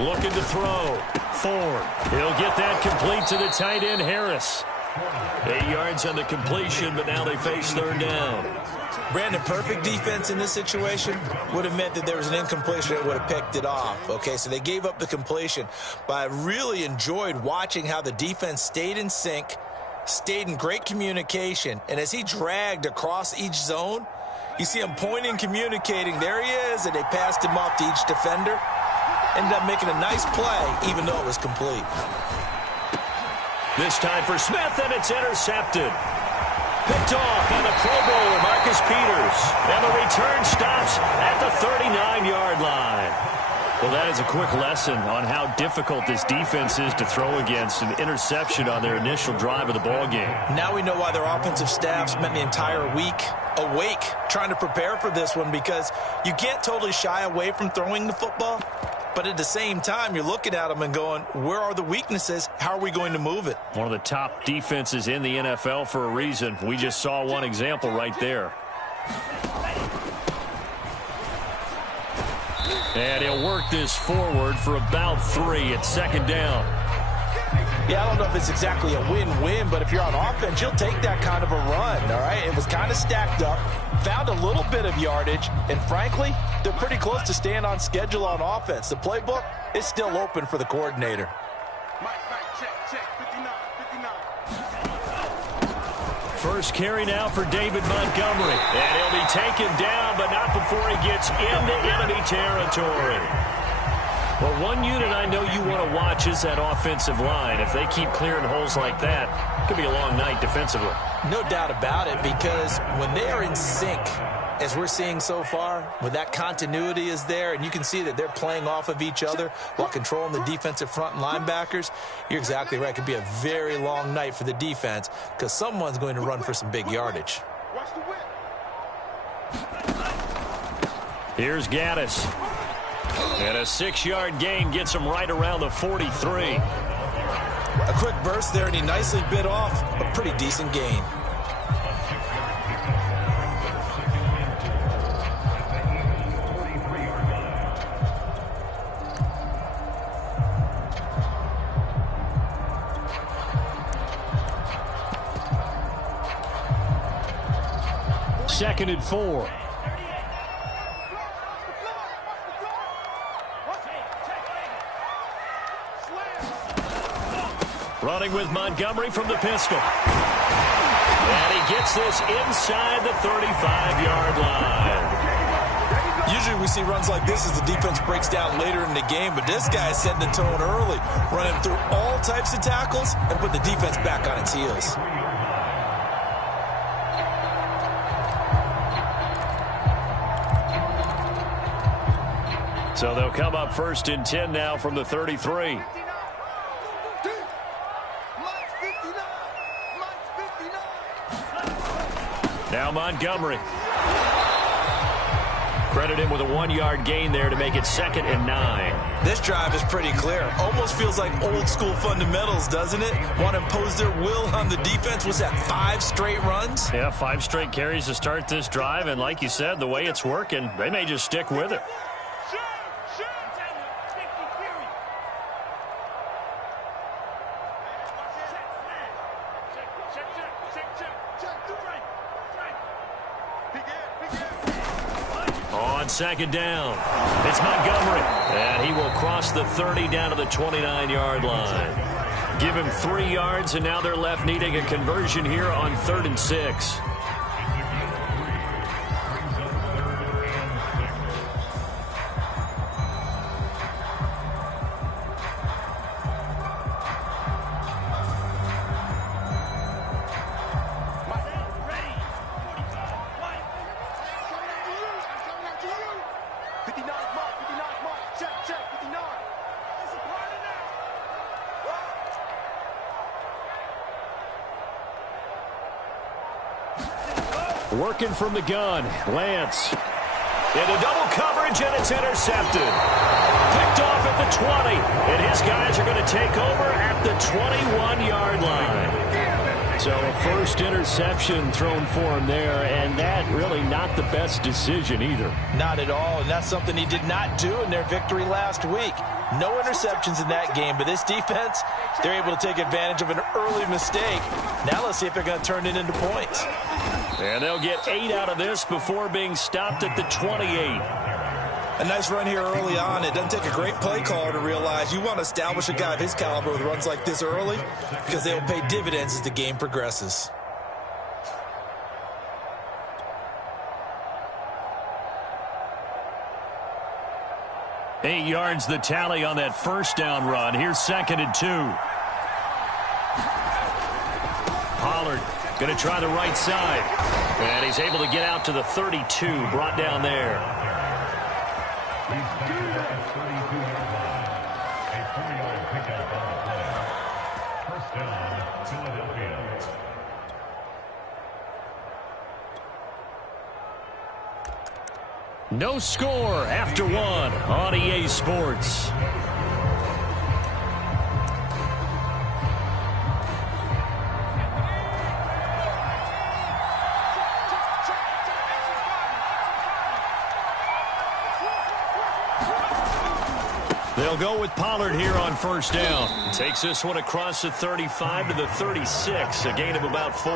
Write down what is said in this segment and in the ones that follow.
Looking to throw. Ford. He'll get that complete to the tight end, Harris. 8 yards on the completion, but now they face third down. Brandon, perfect defense in this situation would have meant that there was an incompletion that would have picked it off. Okay, so they gave up the completion, but I really enjoyed watching how the defense stayed in sync, stayed in great communication, and as he dragged across each zone, you see him pointing, communicating. There he is, and they passed him off to each defender. Ended up making a nice play, even though it was complete. This time for Smith, and it's intercepted. Picked off by the Pro Bowler, Marcus Peters. And the return stops at the 39-yard line. Well, that is a quick lesson on how difficult this defense is to throw against. An interception on their initial drive of the ballgame. Now we know why their offensive staff spent the entire week awake trying to prepare for this one, because you can't totally shy away from throwing the football. But at the same time, you're looking at them and going, where are the weaknesses? How are we going to move it? One of the top defenses in the NFL for a reason. We just saw one example right there. And he'll work this forward for about 3 at second down. Yeah, I don't know if it's exactly a win-win, but if you're on offense, you'll take that kind of a run, all right? It was kind of stacked up, found a little bit of yardage, and frankly, they're pretty close to staying on schedule on offense. The playbook is still open for the coordinator. First carry now for David Montgomery. And he'll be taken down, but not before he gets into enemy territory. Well, one unit I know you want to watch is that offensive line. If they keep clearing holes like that, it could be a long night defensively. No doubt about it, because when they are in sync, as we're seeing so far, when that continuity is there, and you can see that they're playing off of each other while controlling the defensive front and linebackers, you're exactly right. It could be a very long night for the defense, because someone's going to run for some big yardage. Here's Gaddis. And a 6-yard gain gets him right around the 43. A quick burst there, and he nicely bit off a pretty decent gain. Second and 4. Running with Montgomery from the pistol. And he gets this inside the 35-yard line. Usually we see runs like this as the defense breaks down later in the game, but this guy is setting the tone early, running through all types of tackles and put the defense back on its heels. So they'll come up first and 10 now from the 33. Now Montgomery. Credit him with a 1-yard gain there to make it 2nd and 9. This drive is pretty clear. Almost feels like old school fundamentals, doesn't it? Want to impose their will on the defense. Was that 5 straight runs? Yeah, 5 straight carries to start this drive. And like you said, the way it's working, they may just stick with it. On second down, it's Montgomery. And he will cross the 30 down to the 29-yard line. Give him 3 yards, and now they're left needing a conversion here on 3rd and 6. Working from the gun, Lance. Into double coverage, and it's intercepted. Picked off at the 20, and his guys are going to take over at the 21-yard line. So a first interception thrown for him there, and that really not the best decision either. Not at all, and that's something he did not do in their victory last week. No interceptions in that game, but this defense, they're able to take advantage of an early mistake. Now let's see if they're going to turn it into points. And they'll get 8 out of this before being stopped at the 28. A nice run here early on. It doesn't take a great play caller to realize you want to establish a guy of his caliber with runs like this early because they'll pay dividends as the game progresses. Eight yards the tally on that first down run. Here's 2nd and 2. Pollard going to try the right side. And he's able to get out to the 32, brought down there. No score after 1 on EA Sports. They'll go with Pollard here on first down. Takes this one across the 35 to the 36, a gain of about 4.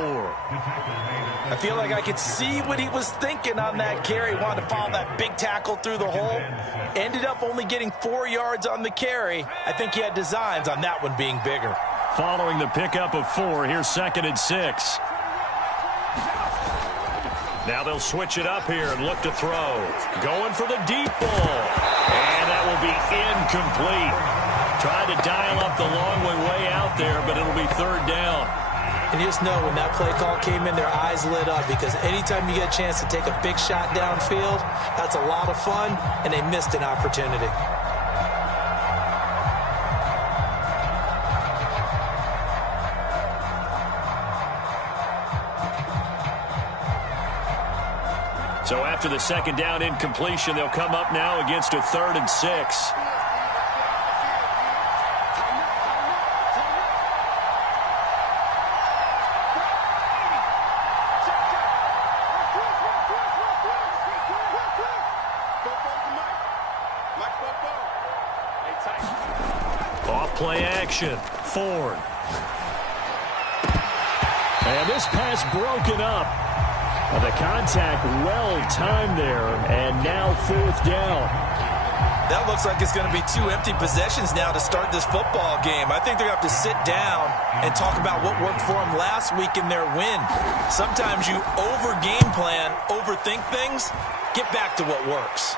I feel like I could see what he was thinking on that carry. Wanted to follow that big tackle through the hole. Ended up only getting 4 yards on the carry. I think he had designs on that one being bigger. Following the pickup of 4, here's 2nd and 6. Now they'll switch it up here and look to throw. Going for the deep ball. And that will be incomplete. Tried to dial up the long way out there, but it'll be 3rd down. And you just know when that play call came in, their eyes lit up because anytime you get a chance to take a big shot downfield, that's a lot of fun, and they missed an opportunity. So after the 2nd down incompletion, they'll come up now against a 3rd and 6. Off play action, Ford. And this pass broken up. The contact well-timed there, and now 4th down. That looks like it's going to be 2 empty possessions now to start this football game. I think they're going to have to sit down and talk about what worked for them last week in their win. Sometimes you over-game plan, overthink things, get back to what works.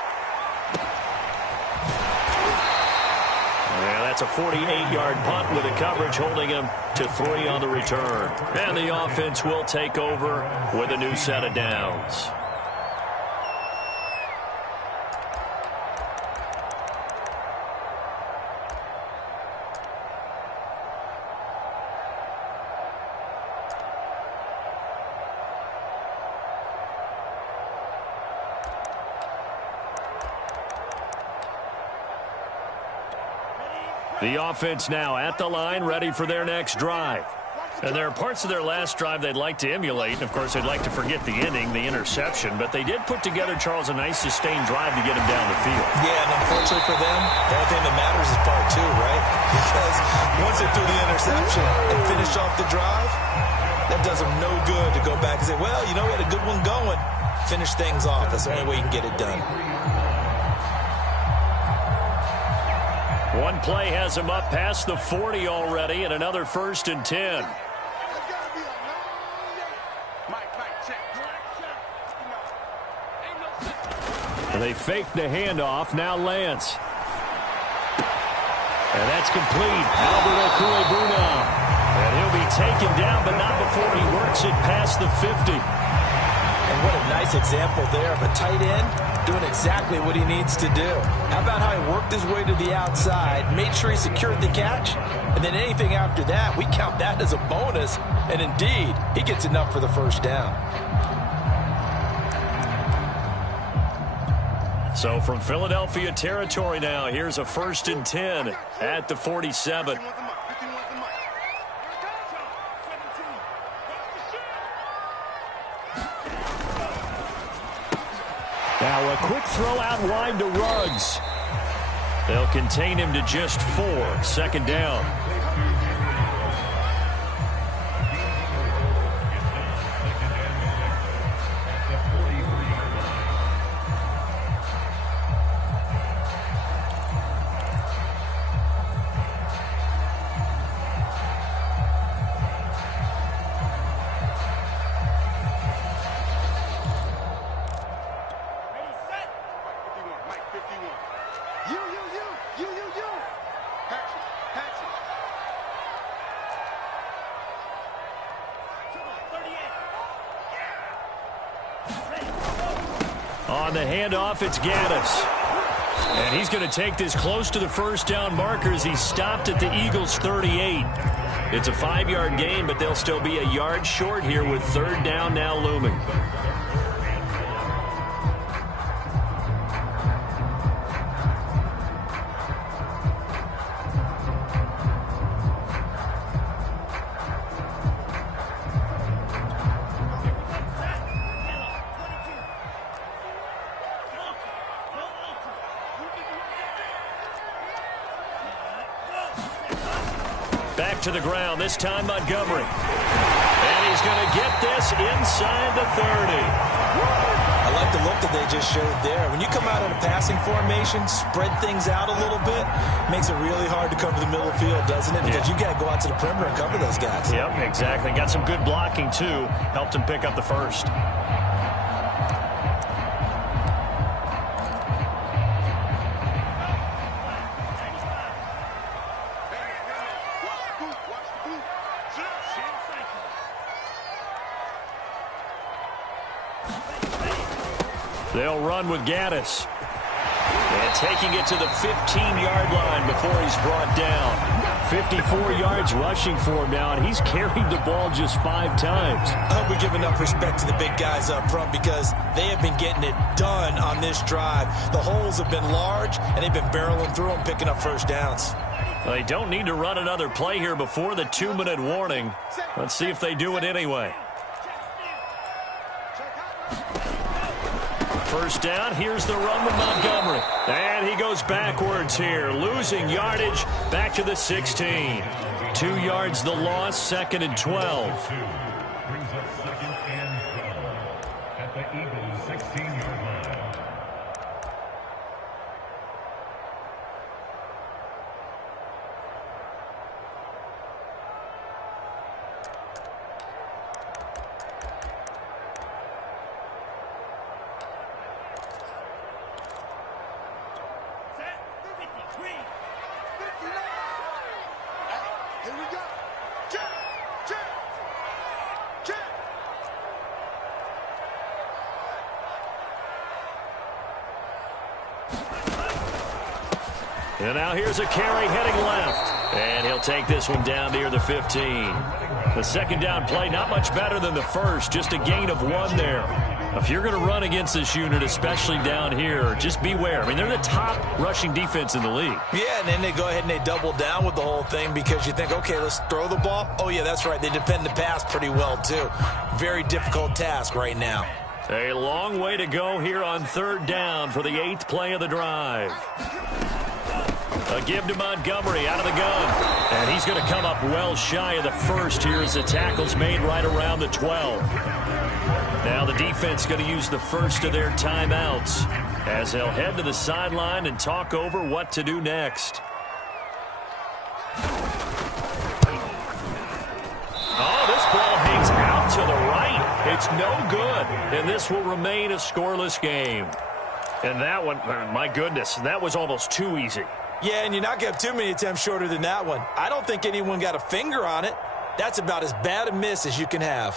Yeah, that's a 48-yard punt with the coverage holding him to 3 on the return. And the offense will take over with a new set of downs. The offense now at the line, ready for their next drive. And there are parts of their last drive they'd like to emulate. And, of course, they'd like to forget the ending, the interception. But they did put together, Charles, a nice sustained drive to get him down the field. Yeah, and unfortunately for them, the only thing that matters is part 2, right? Because once they threw the interception and finished off the drive, that does them no good to go back and say, well, you know, we had a good one going. Finish things off. That's the only way you can get it done. One play has him up past the 40 already, and another 1st and 10. And they fake the handoff. Now Lance. And that's complete. Albert Okwuegbunam. And he'll be taken down, but not before he works it past the 50. And what a nice example there of a tight end doing exactly what he needs to do. How about how he worked his way to the outside, made sure he secured the catch, and then anything after that, we count that as a bonus. And indeed, he gets enough for the 1st down. So from Philadelphia territory now, here's a 1st and 10 at the 47. Now a quick throw out wide to Ruggs. They'll contain him to just 4. Second down. On the handoff, it's Gaddis. And he's going to take this close to the first down marker as he's stopped at the Eagles' 38. It's a 5-yard gain, but they'll still be a yard short here with third down now looming. Back to the ground, this time Montgomery. And he's going to get this inside the 30. I like the look that they just showed there. When you come out in a passing formation, spread things out a little bit, makes it really hard to cover the middle of the field, doesn't it? Because you got to go out to the perimeter and cover those guys. Yep, exactly. Got some good blocking, too. Helped him pick up the first. They'll run with Gaddis. And taking it to the 15-yard line before he's brought down. 54 yards rushing for him now, and he's carried the ball just 5 times. I hope we give enough respect to the big guys up front because they have been getting it done on this drive. The holes have been large, and they've been barreling through them, picking up first downs. Well, they don't need to run another play here before the 2-minute warning. Let's see if they do it anyway. First down, here's the run with Montgomery. And he goes backwards here, losing yardage back to the 16. 2 yards the loss, 2nd and 12. Brings up 2nd and 12 at the Eagles' 16-yard line. And now here's a carry heading left. And he'll take this one down near the 15. The second down play, not much better than the first, just a gain of 1 there. If you're going to run against this unit, especially down here, just beware. I mean, they're the top rushing defense in the league. Yeah, and then they go ahead and they double down with the whole thing because you think, okay, let's throw the ball. Oh, yeah, that's right. They defend the pass pretty well, too. Very difficult task right now. A long way to go here on third down for the 8th play of the drive. A give to Montgomery out of the gun. And he's going to come up well shy of the first here as the tackle's made right around the 12. Now the defense going to use the first of their timeouts as they'll head to the sideline and talk over what to do next. Oh, this ball hangs out to the right. It's no good. And this will remain a scoreless game. And that one, my goodness, that was almost too easy. Yeah, and you're not going to have too many attempts shorter than that one. I don't think anyone got a finger on it. That's about as bad a miss as you can have.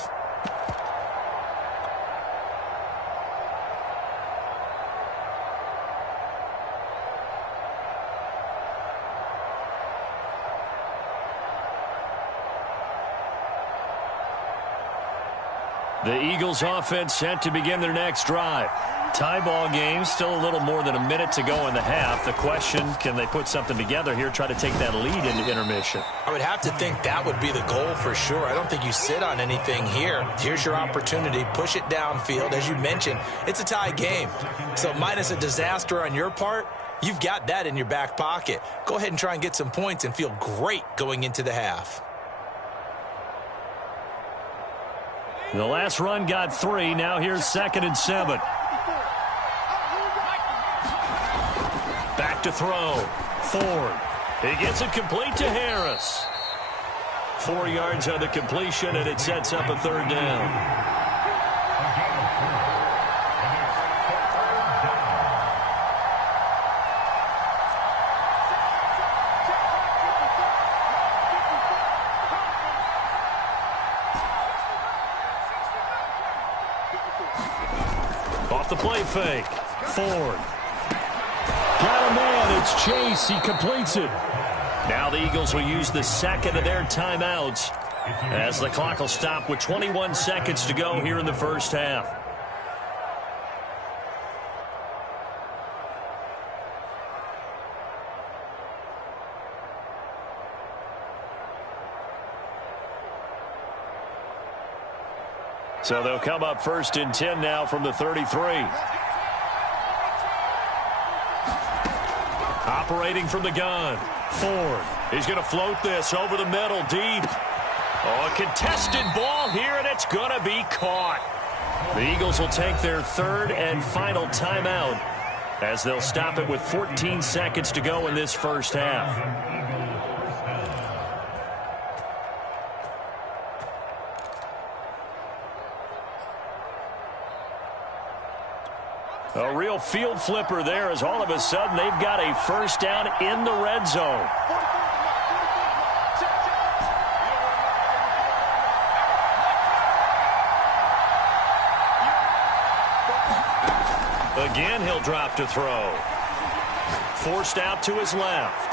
The Eagles offense set to begin their next drive. Tie ball game, still a little more than a minute to go in the half. The question, can they put something together here, try to take that lead into intermission? I would have to think that would be the goal for sure. I don't think you sit on anything here. Here's your opportunity. Push it downfield. As you mentioned, it's a tie game. So minus a disaster on your part, you've got that in your back pocket. Go ahead and try and get some points and feel great going into the half. The last run got 3. Now here's 2nd and 7. Back to throw. Ford. He gets it complete to Harris. 4 yards on the completion, and it sets up a 3rd down. Off the play fake. Ford. Got a man. It's Chase. He completes it. Now the Eagles will use the second of their timeouts as the clock will stop with 21 seconds to go here in the first half. So they'll come up 1st and 10 now from the 33. Operating from the gun. Ford. He's going to float this over the middle deep. Oh, a contested ball here, and it's going to be caught. The Eagles will take their 3rd and final timeout as they'll stop it with 14 seconds to go in this first half. A real field flipper there as all of a sudden they've got a first down in the red zone. Again, he'll drop to throw. Forced out to his left.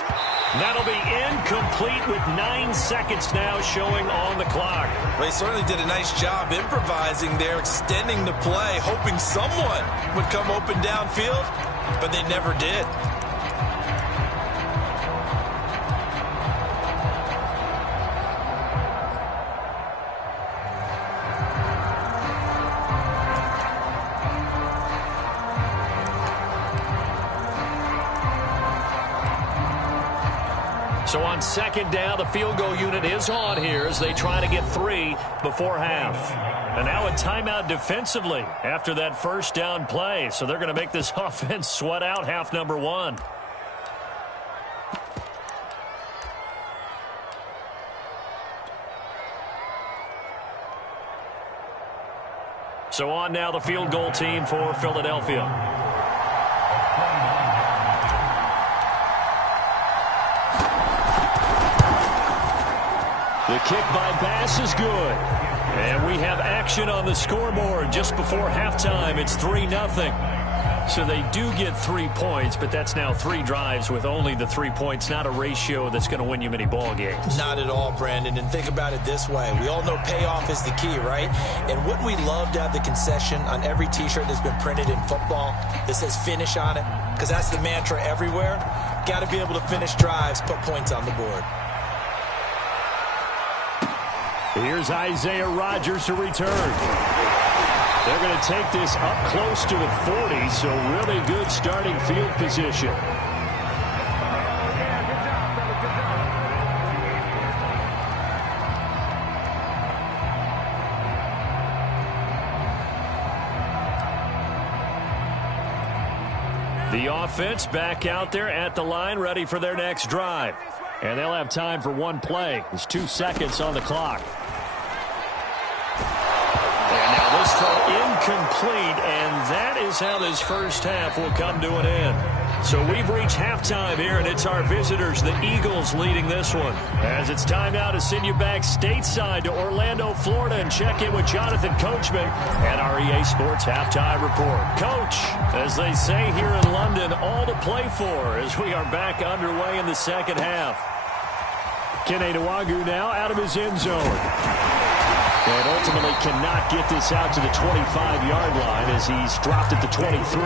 That'll be incomplete with 9 seconds now showing on the clock. They certainly did a nice job improvising there, extending the play, hoping someone would come open downfield, but they never did. So on 2nd down, the field goal unit is on here as they try to get 3 before half. And now a timeout defensively after that first down play. So they're going to make this offense sweat out half number 1. So on now the field goal team for Philadelphia. The kick by Bass is good. And we have action on the scoreboard just before halftime. It's 3-0. So they do get 3 points, but that's now 3 drives with only the 3 points, not a ratio that's going to win you many ball games. Not at all, Brandon. And think about it this way. We all know payoff is the key, right? And wouldn't we love to have the concession on every T-shirt that's been printed in football that says finish on it? Because that's the mantra everywhere. Got to be able to finish drives, put points on the board. Here's Isaiah Rodgers to return. They're going to take this up close to the 40, so really good starting field position. The offense back out there at the line, ready for their next drive. And they'll have time for 1 play. There's 2 seconds on the clock. And now this throw incomplete, and that is how this first half will come to an end. So we've reached halftime here, and it's our visitors, the Eagles, leading this one. As it's time now to send you back stateside to Orlando, Florida, and check in with Jonathan Coachman and our EA Sports Halftime Report. Coach, as they say here in London, all to play for as we are back underway in the second half. Kene Nwangwu now out of his end zone. And ultimately cannot get this out to the 25-yard line as he's dropped at the 23.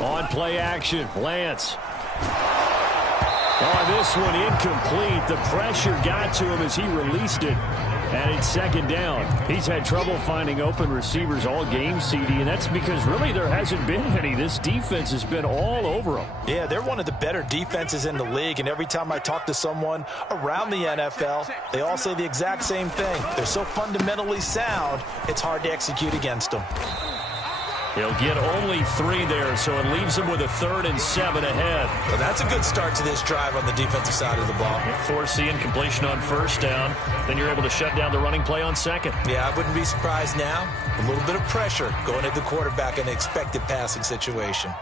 On play action, Lance. On this one, incomplete. The pressure got to him as he released it. And it's second down. He's had trouble finding open receivers all game, CD, and that's because really there hasn't been any. This defense has been all over them. Yeah, they're one of the better defenses in the league, and every time I talk to someone around the NFL, they all say the exact same thing. They're so fundamentally sound, it's hard to execute against them. He'll get only 3 there, so it leaves him with a 3rd and 7 ahead. Well, that's a good start to this drive on the defensive side of the ball. Force the incompletion on first down, then you're able to shut down the running play on second. Yeah, I wouldn't be surprised now. A little bit of pressure going at the quarterback in an expected passing situation.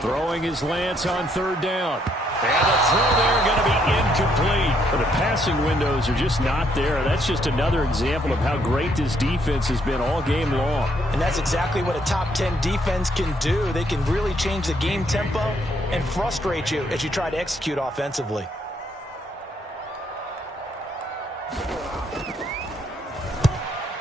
Throwing his Lance on 3rd down. And the throw there going to be incomplete. But the passing windows are just not there. That's just another example of how great this defense has been all game long. And that's exactly what a top 10 defense can do. They can really change the game tempo and frustrate you as you try to execute offensively.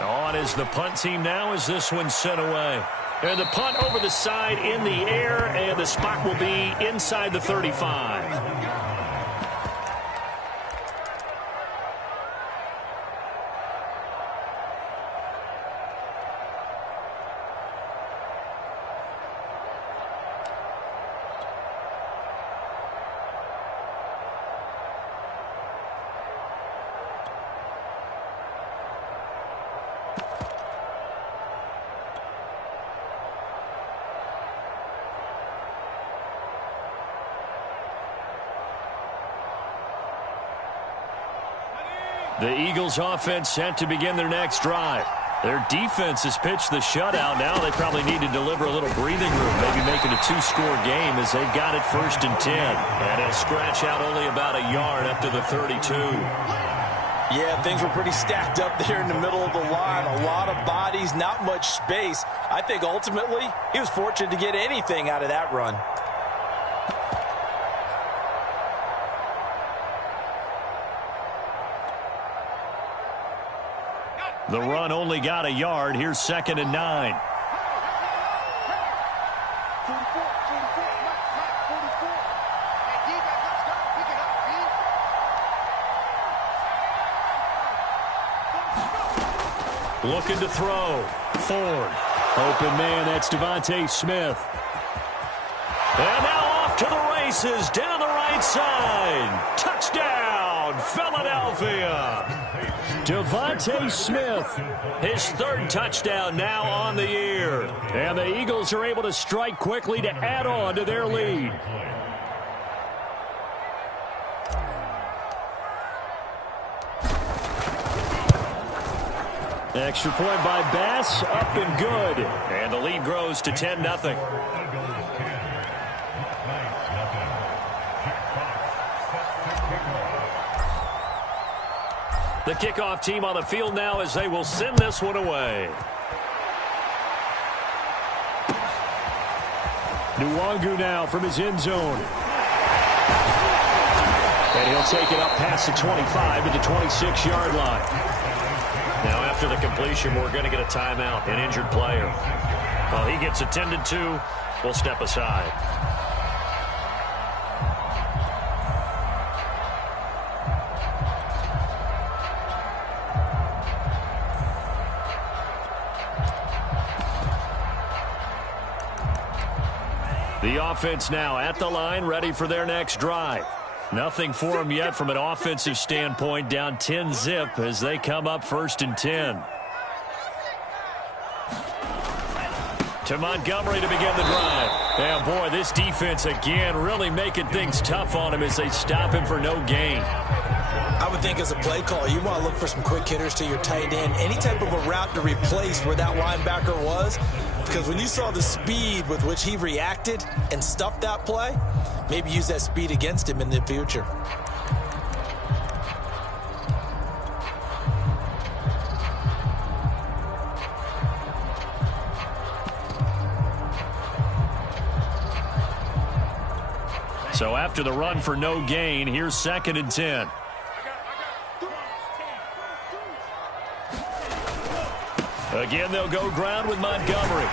On is the punt team now as this one's sent away. And the punt over the side in the air, and the spot will be inside the 35. The Eagles offense set to begin their next drive. Their defense has pitched the shutout. Now they probably need to deliver a little breathing room, maybe make it a 2-score game as they've got it 1st and 10. And he'll scratch out only about a yard up to the 32. Yeah, things were pretty stacked up there in the middle of the line. A lot of bodies, not much space. I think ultimately he was fortunate to get anything out of that run. The run only got a yard. Here's 2nd and 9. Looking to throw. Ford. Open man, that's Devontae Smith. And now off to the races down the right side. Touchdown, Philadelphia. Devontae Smith, his 3rd touchdown now on the year. And the Eagles are able to strike quickly to add on to their lead. Extra point by Bass, up and good. And the lead grows to 10-0. The kickoff team on the field now as they will send this one away. Nwangu now from his end zone. And he'll take it up past the 25 at the 26-yard line. Now after the completion, we're going to get a timeout, an injured player. While he gets attended to, we'll step aside. The offense now at the line, ready for their next drive. Nothing for them yet from an offensive standpoint, down 10-zip as they come up 1st and 10. To Montgomery to begin the drive. And boy, this defense again really making things tough on him as they stop him for no gain. I would think as a play call, you want to look for some quick hitters to your tight end. Any type of a route to replace where that linebacker was, Because when you saw the speed with which he reacted and stuffed that play, maybe use that speed against him in the future. So after the run for no gain, here's 2nd and 10. Again, they'll go ground with Montgomery.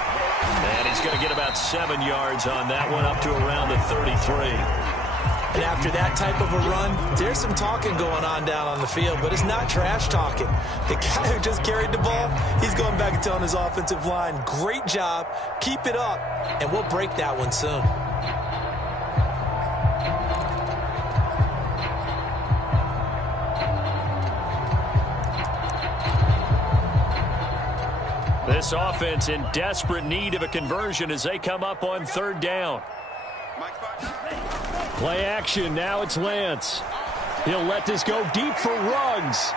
And he's going to get about 7 yards on that one, up to around the 33. And after that type of a run, there's some talking going on down on the field, but it's not trash talking. The guy who just carried the ball, he's going back and telling his offensive line, great job, keep it up, and we'll break that one soon. This offense in desperate need of a conversion as they come up on 3rd down. Play action. Now it's Lance. He'll let this go deep for Ruggs.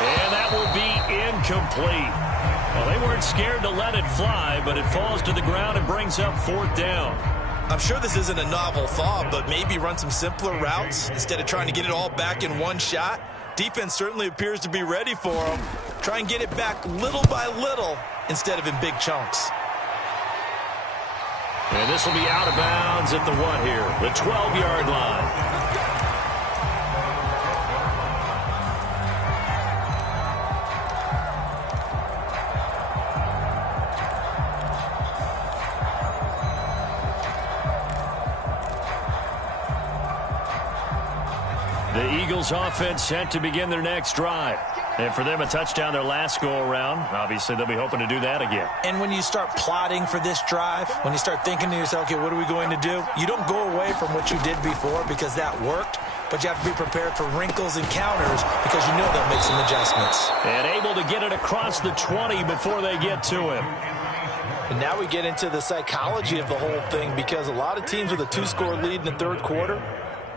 And that will be incomplete. Well, they weren't scared to let it fly, but it falls to the ground and brings up 4th down. I'm sure this isn't a novel thought, but maybe run some simpler routes instead of trying to get it all back in one shot. Defense certainly appears to be ready for them. Try and get it back little by little instead of in big chunks. And this will be out of bounds at the what here? The 12-yard line. The Eagles offense set to begin their next drive. And for them, a touchdown their last go-around. Obviously, they'll be hoping to do that again. And when you start plotting for this drive, when you start thinking to yourself, okay, what are we going to do? You don't go away from what you did before because that worked, but you have to be prepared for wrinkles and counters because you know they'll make some adjustments. And able to get it across the 20 before they get to him. And now we get into the psychology of the whole thing because a lot of teams with a 2-score lead in the 3rd quarter,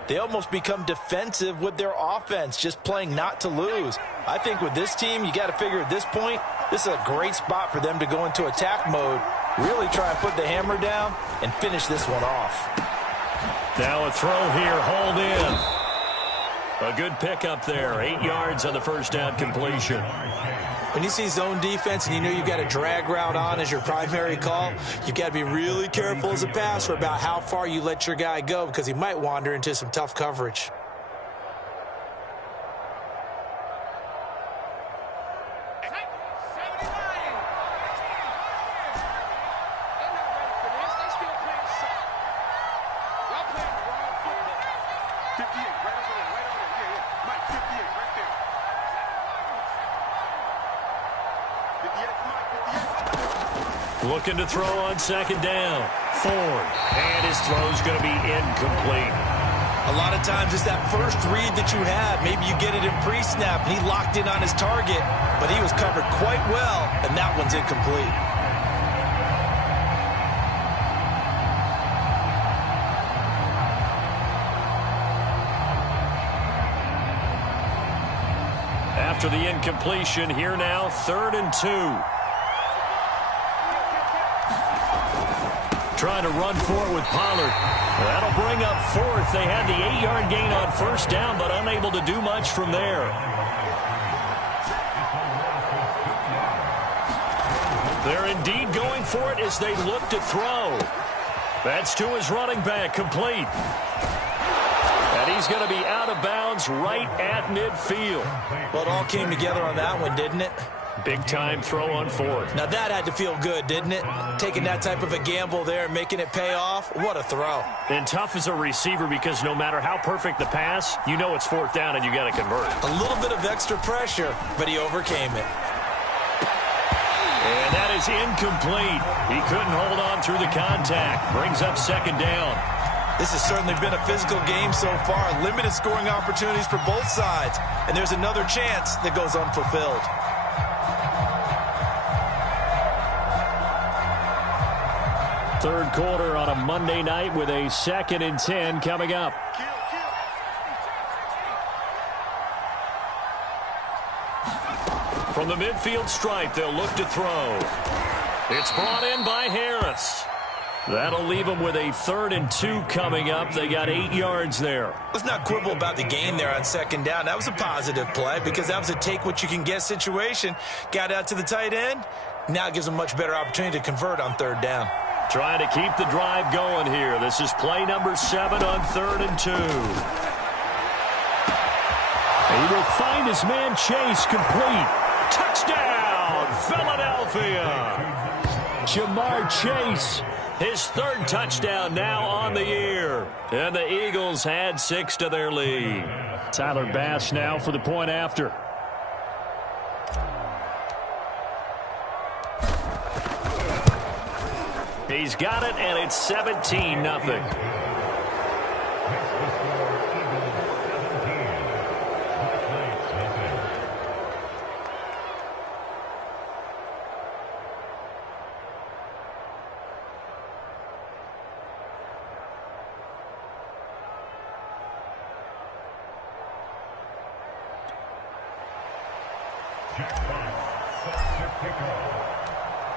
they almost become defensive with their offense, just playing not to lose. I think with this team, you got to figure at this point, this is a great spot for them to go into attack mode, really try and put the hammer down and finish this one off. Now a throw here, hauled in. A good pickup there, 8 yards on the 1st down completion. When you see zone defense and you know you've got a drag route on as your primary call, you've got to be really careful as a passer about how far you let your guy go because he might wander into some tough coverage. Looking to throw on 2nd down. Ford. And his throw's going to be incomplete. A lot of times it's that first read that you have. Maybe you get it in pre-snap, and he locked in on his target, but he was covered quite well, and that one's incomplete. After the incompletion, here now, 3rd and 2. Trying to run for it with Pollard. That'll bring up 4th. They had the 8-yard gain on 1st down, but unable to do much from there. They're indeed going for it as they look to throw. That's to his running back, complete. And he's going to be out of bounds right at midfield. Well, it all came together on that one, didn't it? Big-time throw on 4th. Now that had to feel good, didn't it? Taking that type of a gamble there and making it pay off. What a throw. And tough as a receiver because no matter how perfect the pass, you know it's 4th down and you got to convert. A little bit of extra pressure, but he overcame it. And that is incomplete. He couldn't hold on through the contact. Brings up 2nd down. This has certainly been a physical game so far. Limited scoring opportunities for both sides. And there's another chance that goes unfulfilled. Third quarter on a Monday night with a 2nd and 10 coming up. From the midfield stripe, they'll look to throw. It's brought in by Harris. That'll leave them with a 3rd and 2 coming up. They got 8 yards there. Let's not quibble about the gain there on 2nd down. That was a positive play because that was a take-what-you-can-get situation. Got out to the tight end. Now it gives them a much better opportunity to convert on 3rd down. Trying to keep the drive going here. This is play number 7 on 3rd and 2. He will find his man Chase complete. Touchdown, Philadelphia. Jamar Chase, his 3rd touchdown now on the year. And the Eagles add 6 to their lead. Tyler Bass now for the point after. He's got it, and it's 17-0.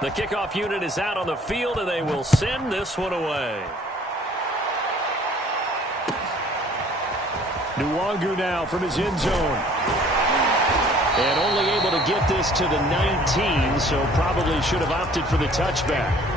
The kickoff unit is out on the field, and they will send this one away. Nwangu now from his end zone. And only able to get this to the 19, so probably should have opted for the touchback.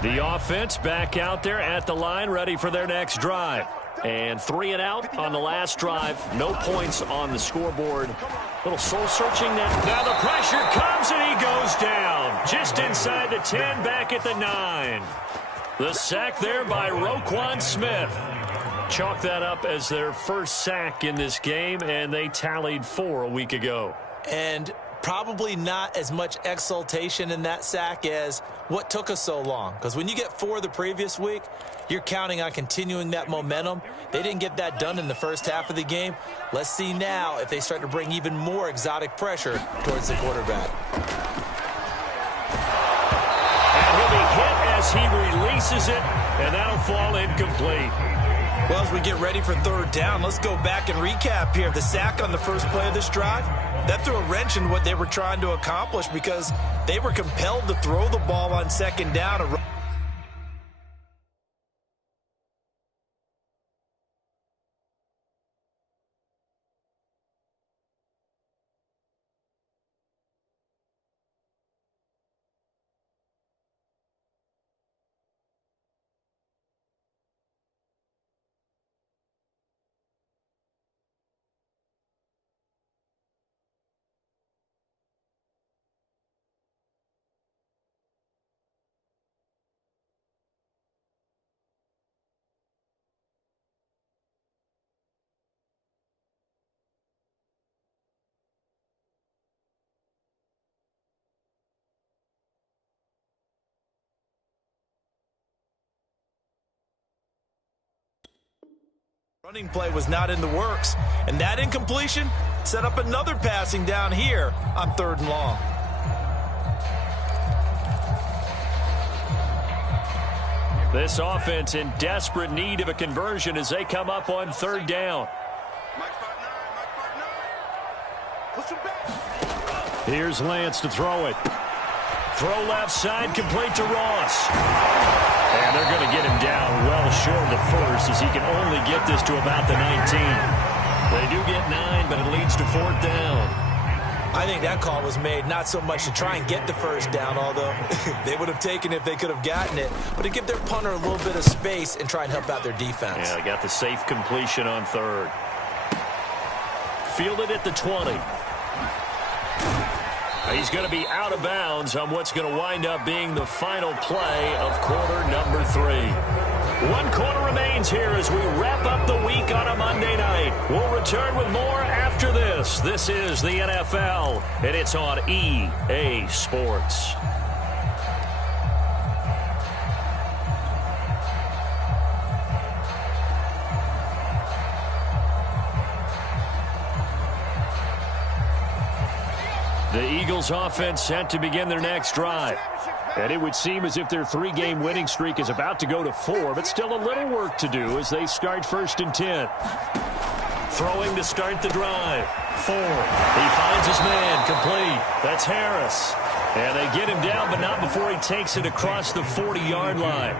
The offense back out there at the line, ready for their next drive. And 3 and out on the last drive. No points on the scoreboard. Little soul-searching now. Now the pressure comes, and he goes down. Just inside the 10, back at the 9. The sack there by Roquan Smith. Chalk that up as their first sack in this game, and they tallied 4 a week ago. And probably not as much exultation in that sack as what took us so long. Because when you get 4 the previous week, you're counting on continuing that momentum. They didn't get that done in the first half of the game. Let's see now if they start to bring even more exotic pressure towards the quarterback. And he'll be hit as he releases it, and that'll fall incomplete. Well, as we get ready for 3rd down, let's go back and recap here. The sack on the first play of this drive, that threw a wrench in what they were trying to accomplish because they were compelled to throw the ball on 2nd down. Running play was not in the works, and that incompletion set up another passing down here on 3rd and long. This offense in desperate need of a conversion as they come up on 3rd down. Here's Lance to throw it. Throw left side, complete to Ross. And they're going to get him down well short of the 1st as he can only get this to about the 19. They do get 9, but it leads to 4th down. I think that call was made not so much to try and get the 1st down, although they would have taken it if they could have gotten it, but to give their punter a little bit of space and try and help out their defense. Yeah, they got the safe completion on 3rd. Fielded at the 20. He's going to be out of bounds on what's going to wind up being the final play of quarter number 3. 1 quarter remains here as we wrap up the week on a Monday night. We'll return with more after this. This is the NFL, and it's on EA Sports. The Eagles offense set to begin their next drive. And it would seem as if their 3-game winning streak is about to go to 4, but still a little work to do as they start 1st and 10. Throwing to start the drive. Ford. He finds his man. Complete. That's Harris. And they get him down, but not before he takes it across the 40-yard line.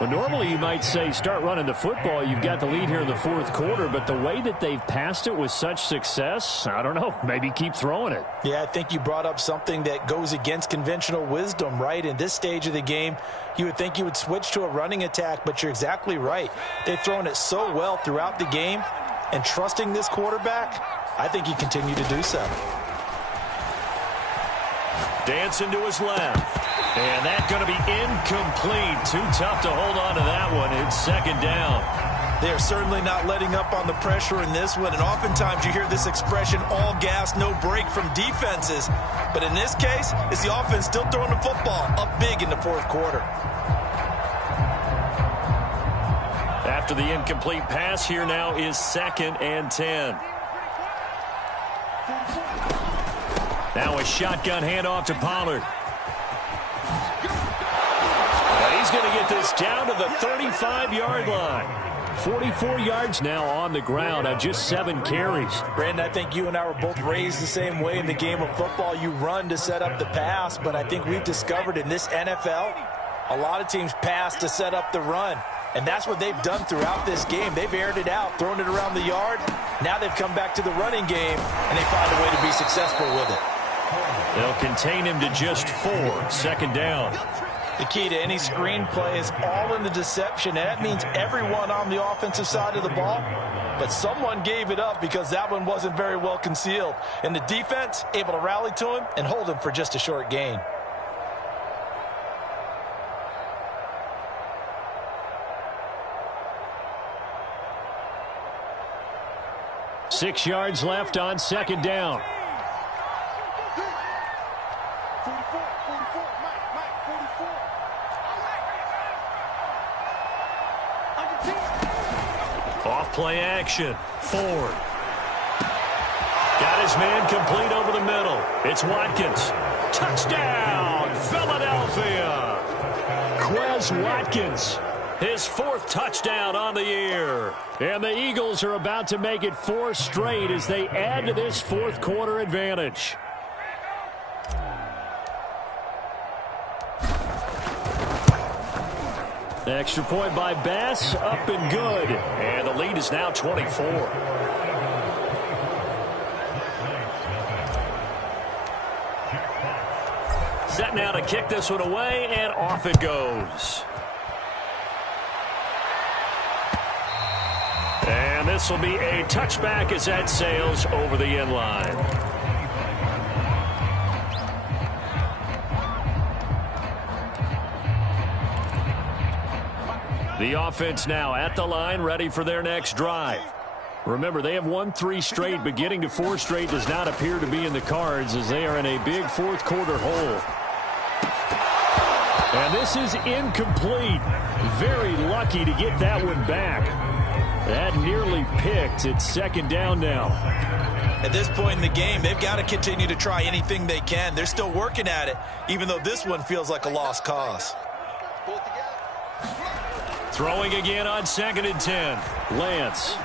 Well, normally you might say start running the football. You've got the lead here in the 4th quarter, but the way that they've passed it with such success, I don't know, maybe keep throwing it. Yeah, I think you brought up something that goes against conventional wisdom, right? In this stage of the game, you would think you would switch to a running attack, but you're exactly right. They've thrown it so well throughout the game, and trusting this quarterback, I think you continue to do so. Dancing to his left. And that's going to be incomplete. Too tough to hold on to that one. It's 2nd down. They are certainly not letting up on the pressure in this one. And oftentimes you hear this expression, all gas, no break from defenses. But in this case, it's the offense still throwing the football up big in the 4th quarter. After the incomplete pass, here now is 2nd and 10. Now a shotgun handoff to Pollard. He's going to get this down to the 35-yard line. 44 yards now on the ground on just 7 carries. Brandon, I think you and I were both raised the same way in the game of football. You run to set up the pass, but I think we've discovered in this NFL, a lot of teams pass to set up the run. And that's what they've done throughout this game. They've aired it out, thrown it around the yard. Now they've come back to the running game, and they find a way to be successful with it. They'll contain him to just 4. 2nd down. The key to any screen play is all in the deception. And that means everyone on the offensive side of the ball. But someone gave it up because that one wasn't very well concealed. And the defense able to rally to him and hold him for just a short gain. Six yards left on 2nd down. Off-play action. Ford. Got his man complete over the middle. It's Watkins. Touchdown, Philadelphia. Quez Watkins. His 4th touchdown on the year. And the Eagles are about to make it 4 straight as they add to this 4th quarter advantage. Extra point by Bass, up and good. And the lead is now 24. Set now to kick this one away, and off it goes. And this will be a touchback as that sails over the end line. The offense now at the line, ready for their next drive. Remember, they have won 3 straight, but getting to 4 straight does not appear to be in the cards as they are in a big 4th quarter hole. And this is incomplete. Very lucky to get that one back. That nearly picked. It's 2nd down now. At this point in the game, they've got to continue to try anything they can. They're still working at it, even though this one feels like a lost cause. Throwing again on 2nd and 10. Lance.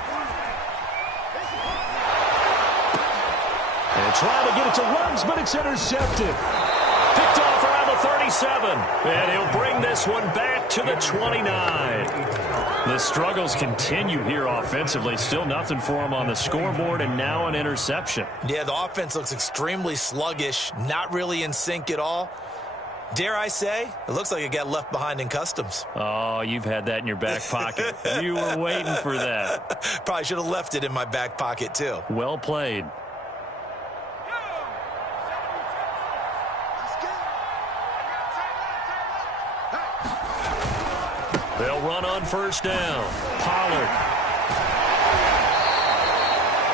And trying to get it to Ruggs, but it's intercepted. Picked off around the 37. And he'll bring this one back to the 29. The struggles continue here offensively. Still nothing for him on the scoreboard, and now an interception. Yeah, the offense looks extremely sluggish, not really in sync at all. Dare I say, it looks like it got left behind in customs. Oh, you've had that in your back pocket. You were waiting for that. Probably should have left it in my back pocket, too. Well played. They'll run on 1st down. Pollard.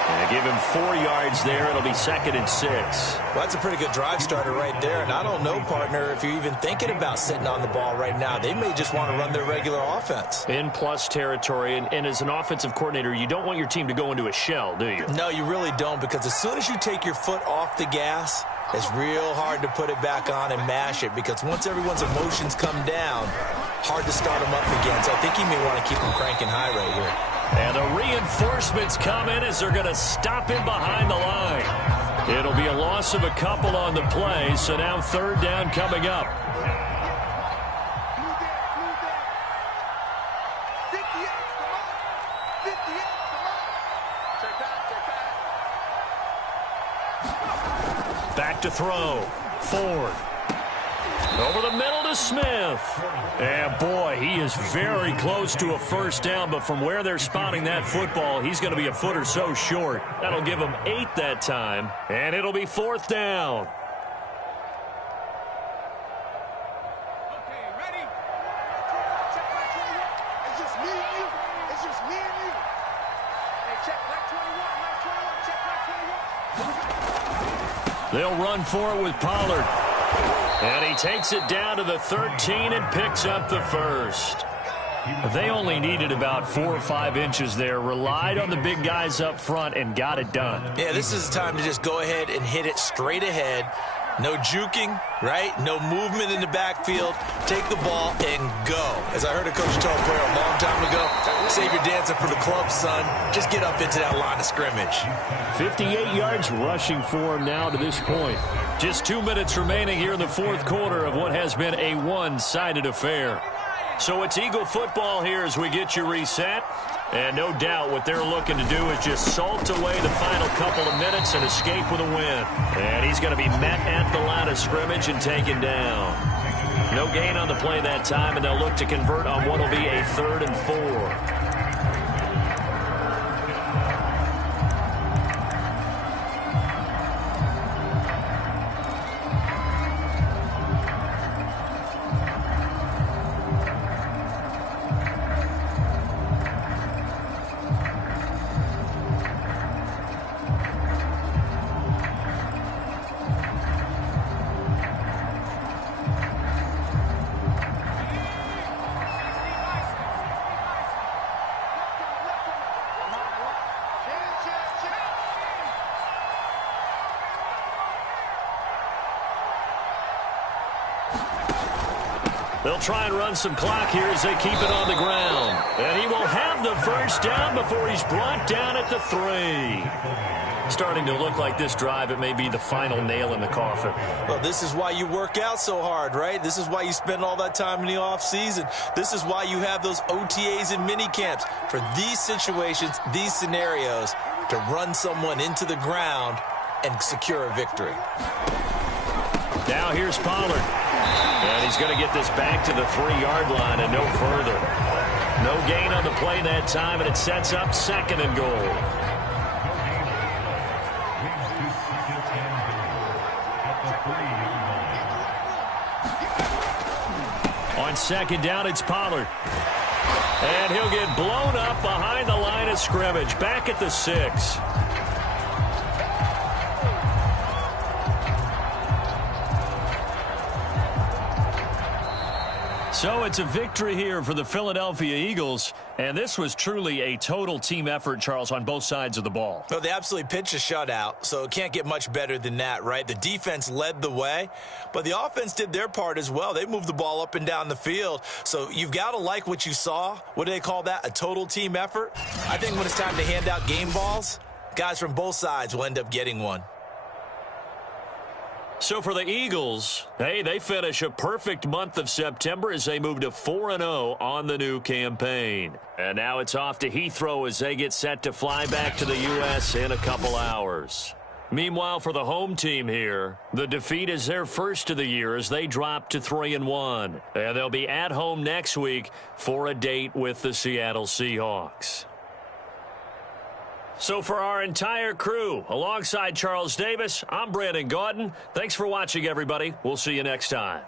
And Give him 4 yards there. It'll be 2nd and 6. Well, that's a pretty good drive starter right there. And I don't know, partner, if you're even thinking about sitting on the ball right now. They may just want to run their regular offense. In plus territory. And as an offensive coordinator, you don't want your team to go into a shell, do you? No, you really don't, because as soon as you take your foot off the gas, it's real hard to put it back on and mash it, because once everyone's emotions come down, hard to start them up again. So I think he may want to keep them cranking high right here. And the reinforcements come in as they're going to stop him behind the line. It'll be a loss of a couple on the play, so now 3rd down coming up. Back to throw. Ford. Over the middle to Smith. And boy, he is very close to a 1st down, but from where they're spotting that football, he's going to be a foot or so short. That'll give him 8 that time, and it'll be 4th down. Okay, ready? Check back 21. It's just me and you. It's just me and you. Hey, check back 21. Check back 21. They'll run for it with Pollard. And he takes it down to the 13 and picks up the 1st. They only needed about 4 or 5 inches there, relied on the big guys up front, and got it done. Yeah, this is the time to just go ahead and hit it straight ahead. No juking, right? No movement in the backfield. Take the ball and go. As I heard a coach tell a player a long time ago, save your dancing for the club, son. Just get up into that line of scrimmage. 58 yards rushing for him now to this point. Just 2 minutes remaining here in the 4th quarter of what has been a one-sided affair. So it's Eagle football here as we get you reset. And no doubt what they're looking to do is just salt away the final couple of minutes and escape with a win. And he's going to be met at the line of scrimmage and taken down. No gain on the play that time, and they'll look to convert on what will be a 3rd and 4. They'll try and run some clock here as they keep it on the ground. And he will have the 1st down before he's brought down at the 3. Starting to look like this drive, it may be the final nail in the coffin. Well, this is why you work out so hard, right? This is why you spend all that time in the offseason. This is why you have those OTAs and mini camps. For these situations, these scenarios, to run someone into the ground and secure a victory. Now here's Pollard. And he's going to get this back to the 3-yard line and no further. No gain on the play that time, and it sets up 2nd and goal. On 2nd down, it's Pollard. And he'll get blown up behind the line of scrimmage, back at the 6. So it's a victory here for the Philadelphia Eagles, and this was truly a total team effort, Charles, on both sides of the ball. Well, they absolutely pitched a shutout, so it can't get much better than that, right? The defense led the way, but the offense did their part as well. They moved the ball up and down the field, so you've got to like what you saw. What do they call that? A total team effort? I think when it's time to hand out game balls, guys from both sides will end up getting one. So for the Eagles, hey, they finish a perfect month of September as they move to 4-0 on the new campaign. And now it's off to Heathrow as they get set to fly back to the U.S. in a couple hours. Meanwhile, for the home team here, the defeat is their first of the year as they drop to 3-1. And they'll be at home next week for a date with the Seattle Seahawks. So for our entire crew, alongside Charles Davis, I'm Brandon Gaudin. Thanks for watching, everybody. We'll see you next time.